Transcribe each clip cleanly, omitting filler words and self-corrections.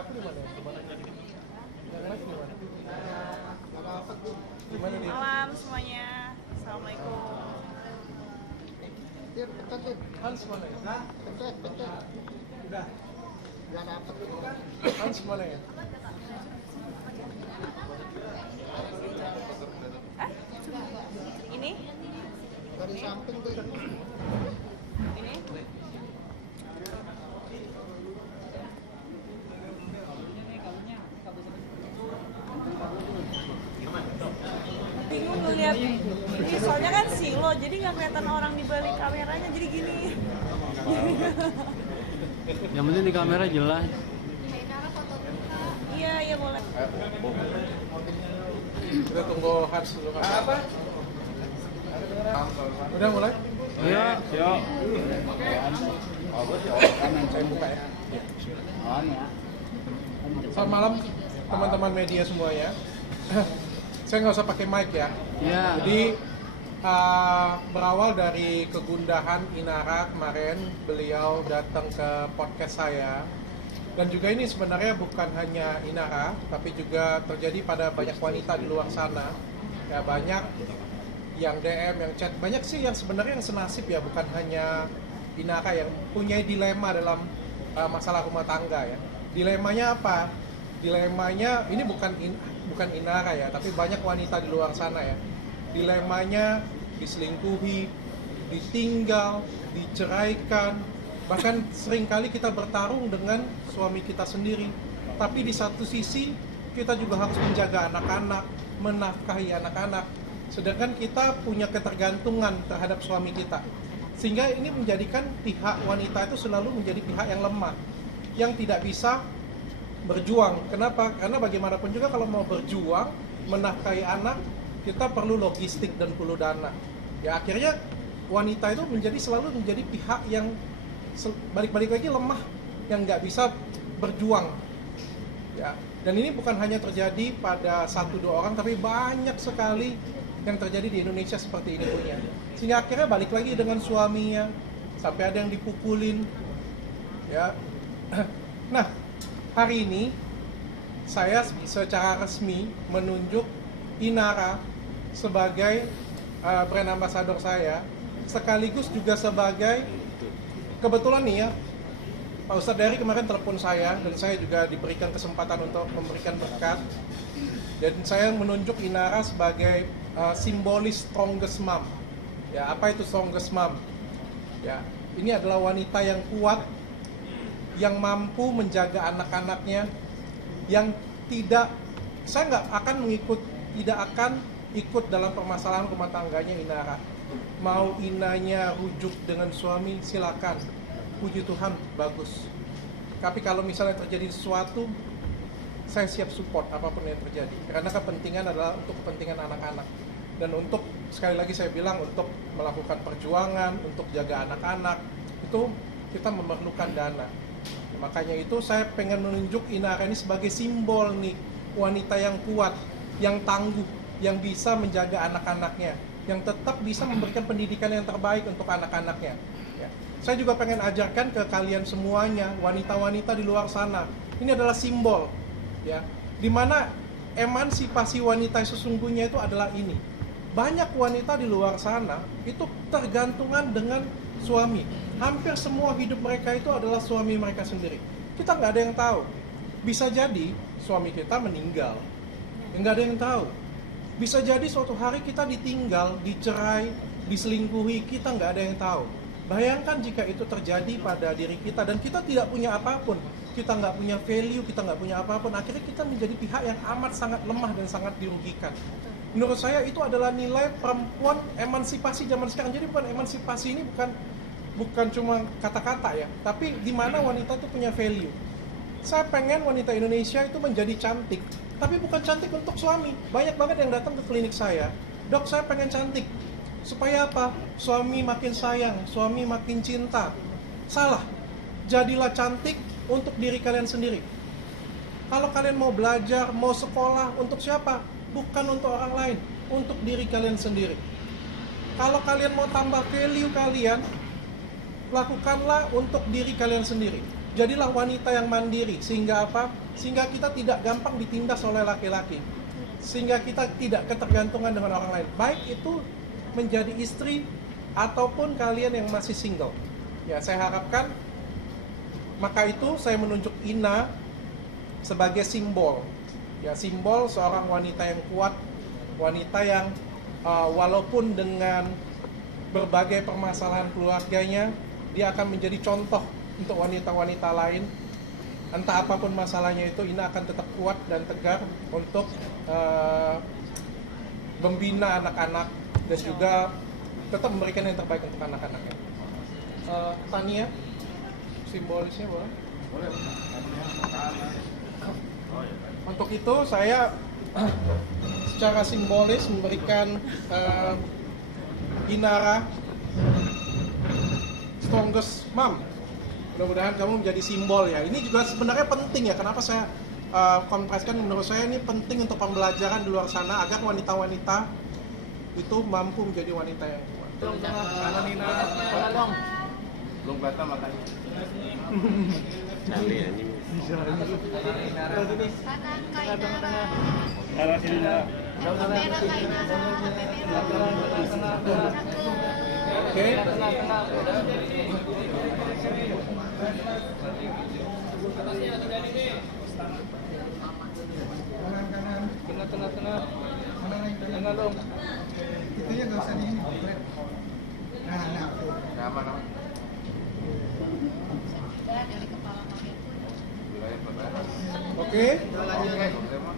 aku di mana ya? Coba nanya dikit. Yang live di mana? Di mana nih? Malam semuanya. Assalamualaikum. Hans mana ya? Udah. Hans mana ya? Hah? Ini? Dari samping tuh. Ini? Bingung ngeliat ini, soalnya kan silo, jadi nggak kelihatan orang di balik kameranya, jadi gini. Yang penting di kamera jelas. Iya, iya boleh. Kita tunggu Hans dulu. Apa? Udah mulai? Iya, yuk. Saya buka ya. Selamat malam teman-teman media semuanya. Saya nggak usah pakai mic ya. Iya. Jadi berawal dari kegundahan Inara kemarin, beliau datang ke podcast saya. Dan juga ini sebenarnya bukan hanya Inara, tapi juga terjadi pada banyak wanita di luar sana. Ya banyak yang DM, yang chat, banyak sih yang sebenarnya yang senasib ya, bukan hanya Inara yang punya dilema dalam masalah rumah tangga ya. Dilemanya apa? Dilemanya ini bukan Inara ya, tapi banyak wanita di luar sana ya. Dilemanya diselingkuhi, ditinggal, diceraikan, bahkan seringkali kita bertarung dengan suami kita sendiri. Tapi di satu sisi kita juga harus menjaga anak-anak, menafkahi anak-anak. Sedangkan kita punya ketergantungan terhadap suami kita. Sehingga ini menjadikan pihak wanita itu selalu menjadi pihak yang lemah, yang tidak bisa berjuang. Kenapa? Karena bagaimanapun juga kalau mau berjuang, menafkahi anak, kita perlu logistik dan perlu dana. Ya akhirnya wanita itu selalu menjadi pihak yang balik-balik lagi lemah, yang nggak bisa berjuang. Ya. Dan ini bukan hanya terjadi pada 1-2 orang, tapi banyak sekali yang terjadi di Indonesia seperti ini punya. Sehingga akhirnya balik lagi dengan suaminya, sampai ada yang dipukulin. Ya. Nah, hari ini saya secara resmi menunjuk Inara sebagai brand ambassador saya, sekaligus juga sebagai, kebetulan nih ya, Pak Ustadz Dery kemarin telepon saya dan saya juga diberikan kesempatan untuk memberikan berkat, dan saya menunjuk Inara sebagai simbolis strongest mom. Ya, apa itu strongest mom? Ya, ini adalah wanita yang kuat, yang mampu menjaga anak-anaknya, yang saya tidak akan ikut dalam permasalahan rumah tangganya Inara. Mau Inanya rujuk dengan suami, silakan. Puji Tuhan, bagus. Tapi kalau misalnya terjadi sesuatu, saya siap support apapun yang terjadi. Karena kepentingan adalah untuk kepentingan anak-anak. Dan untuk, sekali lagi saya bilang, untuk melakukan perjuangan, untuk jaga anak-anak, itu kita memerlukan dana. Makanya itu saya pengen menunjuk Inara ini sebagai simbol nih, wanita yang kuat, yang tangguh, yang bisa menjaga anak-anaknya, yang tetap bisa memberikan pendidikan yang terbaik untuk anak-anaknya. Ya. Saya juga pengen ajarkan ke kalian semuanya, wanita-wanita di luar sana, ini adalah simbol, ya, dimana emansipasi wanita sesungguhnya itu adalah ini. Banyak wanita di luar sana itu tergantungan dengan suami. Hampir semua hidup mereka itu adalah suami mereka sendiri. Kita nggak ada yang tahu. Bisa jadi suami kita meninggal, nggak ada yang tahu. Bisa jadi suatu hari kita ditinggal, dicerai, diselingkuhi, kita nggak ada yang tahu. Bayangkan jika itu terjadi pada diri kita dan kita tidak punya apapun, kita nggak punya value, kita nggak punya apapun, akhirnya kita menjadi pihak yang amat sangat lemah dan sangat dirugikan. Menurut saya itu adalah nilai perempuan emansipasi zaman sekarang. Jadi bukan emansipasi ini bukan cuma kata-kata ya, tapi di mana wanita itu punya value. Saya pengen wanita Indonesia itu menjadi cantik, tapi bukan cantik untuk suami. Banyak banget yang datang ke klinik saya, dok saya pengen cantik. Supaya apa? Suami makin sayang, suami makin cinta. Salah. Jadilah cantik untuk diri kalian sendiri. Kalau kalian mau belajar, mau sekolah, untuk siapa? Bukan untuk orang lain, untuk diri kalian sendiri. Kalau kalian mau tambah value kalian, lakukanlah untuk diri kalian sendiri. jadilah wanita yang mandiri, sehingga apa? Sehingga kita tidak gampang ditindas oleh laki-laki, sehingga kita tidak ketergantungan dengan orang lain, baik itu menjadi istri ataupun kalian yang masih single. Ya, saya harapkan, maka itu saya menunjuk Ina sebagai simbol, ya, simbol seorang wanita yang kuat, wanita yang walaupun dengan berbagai permasalahan keluarganya, dia akan menjadi contoh untuk wanita-wanita lain. Entah apapun masalahnya itu, Ina akan tetap kuat dan tegar untuk membina anak-anak dan juga tetap memberikan yang terbaik untuk anak-anaknya. Tania, simbolisnya boleh? Untuk itu saya secara simbolis memberikan Inara Strongest Mom. Mudah-mudahan kamu menjadi simbol ya. Ini juga sebenarnya penting ya. Kenapa saya kompreskan? Menurut saya ini penting untuk pembelajaran di luar sana agar wanita-wanita itu mampu menjadi wanita yang kuat. Kanan Nina, tolong. Belum kata makanya. Cari anjing. Kanan Kainara. Arah sini Nara. Kamera Kainara. Oke. Tengah. Mana dong? Itu ya nggak usah di ini. Nah. Aman. Dari kepala pakai Oke.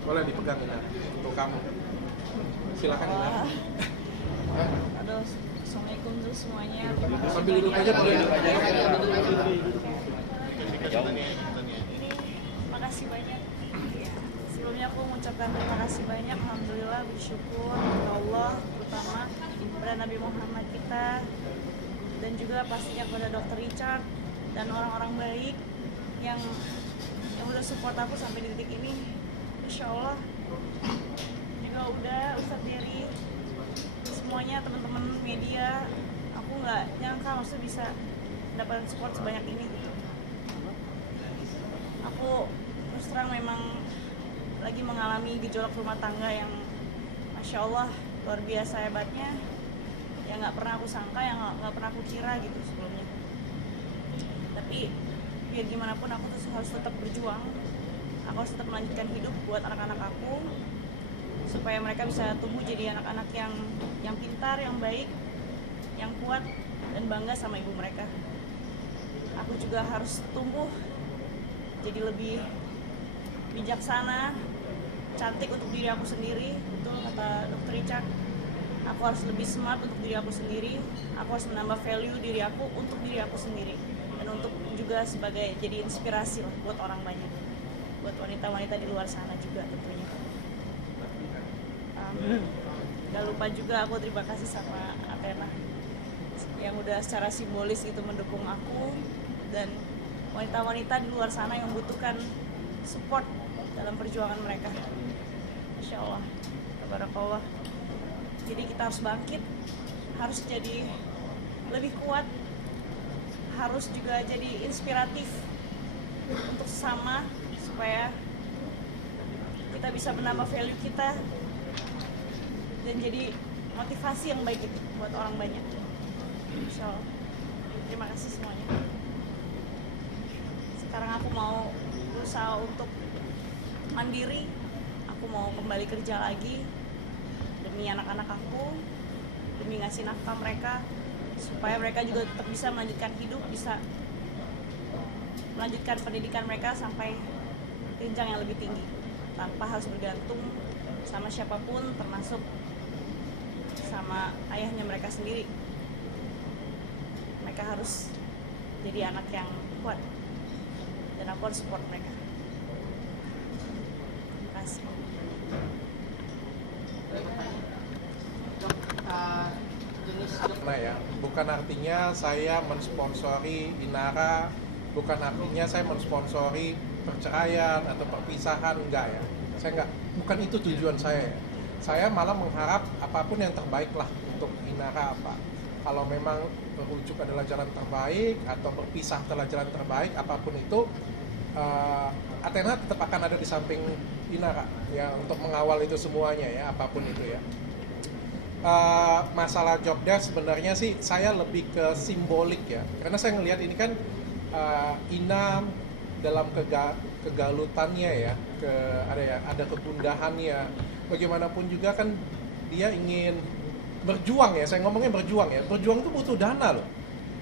Boleh dipegang Ina untuk kamu. Silakan Ina. Wah. Aduh, assalamualaikum dulu semuanya. Sambil duduk aja boleh. Ini makasih banyak. Ya, sebelumnya aku mengucapkan terima kasih banyak. Alhamdulillah, bersyukur kepada Allah, terutama kepada Nabi Muhammad kita, dan juga pastinya kepada Dr. Richard dan orang-orang baik yang udah support aku sampai di titik ini. Insya Allah juga udah Ustadz Dery, semuanya teman-teman media, aku nggak nyangka maksudnya bisa mendapatkan support sebanyak ini gitu. Aku terus terang memang lagi mengalami gejolak rumah tangga yang Masya Allah luar biasa hebatnya, yang nggak pernah aku sangka, yang nggak pernah aku kira gitu sebelumnya. Tapi biar gimana pun aku tuh harus tetap berjuang, aku harus tetap melanjutkan hidup buat anak-anak aku, supaya mereka bisa tumbuh jadi anak-anak yang pintar, yang baik, yang kuat, dan bangga sama ibu mereka. Aku juga harus tumbuh jadi lebih bijaksana, cantik untuk diri aku sendiri, betul kata Dr. Richard. Aku harus lebih smart untuk diri aku sendiri, aku harus menambah value diri aku untuk diri aku sendiri, dan untuk juga sebagai jadi inspirasi lah buat orang banyak, buat wanita-wanita di luar sana juga tentunya. Gak lupa juga aku terima kasih sama Athena yang udah secara simbolis gitu mendukung aku dan wanita-wanita di luar sana yang membutuhkan support dalam perjuangan mereka. Masya Allah, tabarakallah. Jadi kita harus bangkit, harus jadi lebih kuat, harus juga jadi inspiratif untuk sesama supaya kita bisa menambah value kita dan jadi motivasi yang baik itu buat orang banyak. Insya Allah. Terima kasih semuanya. Sekarang aku mau berusaha untuk mandiri, aku mau kembali kerja lagi demi anak-anak aku, demi ngasih nafkah mereka, supaya mereka juga tetap bisa melanjutkan hidup, bisa melanjutkan pendidikan mereka sampai jenjang yang lebih tinggi tanpa harus bergantung sama siapapun, termasuk sama ayahnya mereka sendiri. Mereka harus jadi anak yang kuat dan aku harus support mereka. Terima kasih. Nah ya, bukan artinya saya mensponsori Inara, bukan artinya saya mensponsori perceraian atau perpisahan, enggak ya. Saya enggak, bukan itu tujuan saya ya. Saya malah mengharap apapun yang terbaik lah untuk Inara apa. kalau memang merujuk adalah jalan terbaik atau berpisah adalah jalan terbaik, apapun itu, Athena tetap akan ada di samping Inara ya untuk mengawal itu semuanya ya, apapun itu ya. Masalah job desk sebenarnya sih saya lebih ke simbolik ya, karena saya ngelihat ini kan Ina dalam kegalutannya ya, ada kegundahannya, bagaimanapun juga kan dia ingin berjuang ya, saya ngomongnya berjuang ya, berjuang itu butuh dana loh.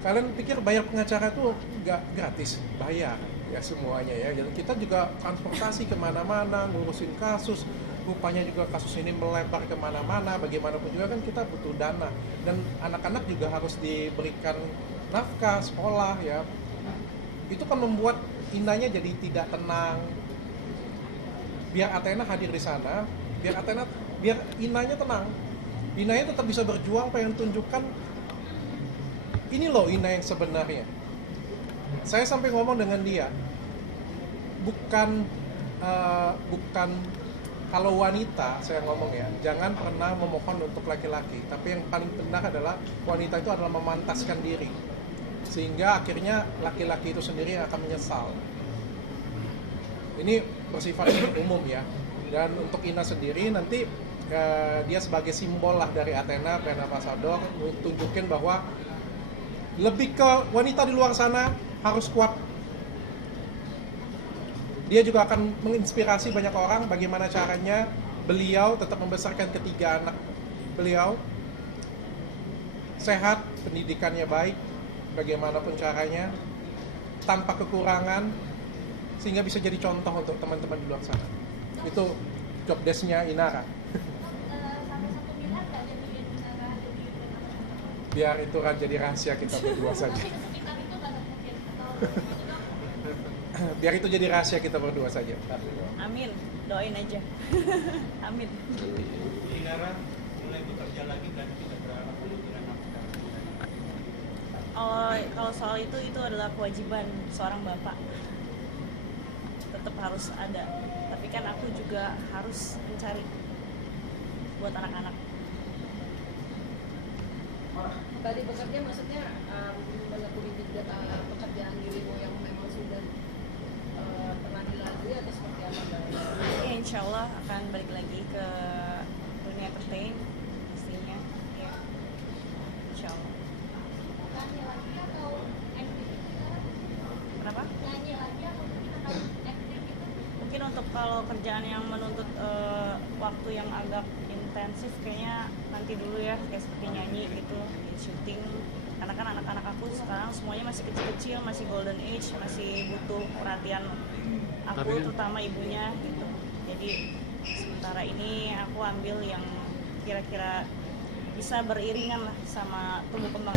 Kalian pikir bayar pengacara tuh nggak gratis, bayar ya semuanya ya. Jadi kita juga transportasi kemana-mana, ngurusin kasus, rupanya juga kasus ini melebar kemana-mana, bagaimanapun juga kan kita butuh dana. Dan anak-anak juga harus diberikan nafkah, sekolah ya. Itu kan membuat Inanya jadi tidak tenang. Biar Athena hadir di sana, biar Inanya tenang. Inanya tetap bisa berjuang, pengen tunjukkan ini loh Ina yang sebenarnya. Saya sampai ngomong dengan dia, bukan kalau wanita, saya ngomong ya, jangan pernah memohon untuk laki-laki. Tapi yang paling benar adalah wanita itu adalah memantaskan diri, sehingga akhirnya laki-laki itu sendiri yang akan menyesal. Ini bersifat umum ya. Dan untuk Ina sendiri nanti dia sebagai simbol lah dari Athena, brand ambassador, tunjukin bahwa lebih ke wanita di luar sana harus kuat. Dia juga akan menginspirasi banyak orang bagaimana caranya beliau tetap membesarkan ketiga anak beliau sehat, pendidikannya baik, bagaimanapun caranya, tanpa kekurangan, sehingga bisa jadi contoh untuk teman-teman di luar sana. Itu job desk-nya Inara. Biar itu kan jadi rahasia kita berdua saja. Biar itu jadi rahasia kita berdua saja. Amin, doain aja. Amin. Inara mulai bekerja lagi dan tidak berharap dengan nafkah. Kalau soal itu adalah kewajiban seorang bapak. Tetap harus ada. Tapi kan aku juga harus mencari buat anak-anak. Tadi bekerja maksudnya menekuni juga pekerjaan dirimu yang memang sudah pernah dilalui atau seperti apa? Ya, insya Allah akan balik lagi ke dunia entertain pastinya. Ya, insya Allah. Nyanyi lagi atau acting? Kenapa? Nyanyi lagi atau acting gitu? Mungkin untuk kalau kerjaan yang menuntut waktu yang agak intensif kayaknya nanti dulu ya, kayak seperti nyanyi gitu, di syuting. Karena kan anak-anak aku sekarang semuanya masih kecil-kecil, masih golden age, masih butuh perhatian aku, terutama ibunya gitu. Jadi sementara ini aku ambil yang kira-kira bisa beriringan lah sama tumbuh kembang.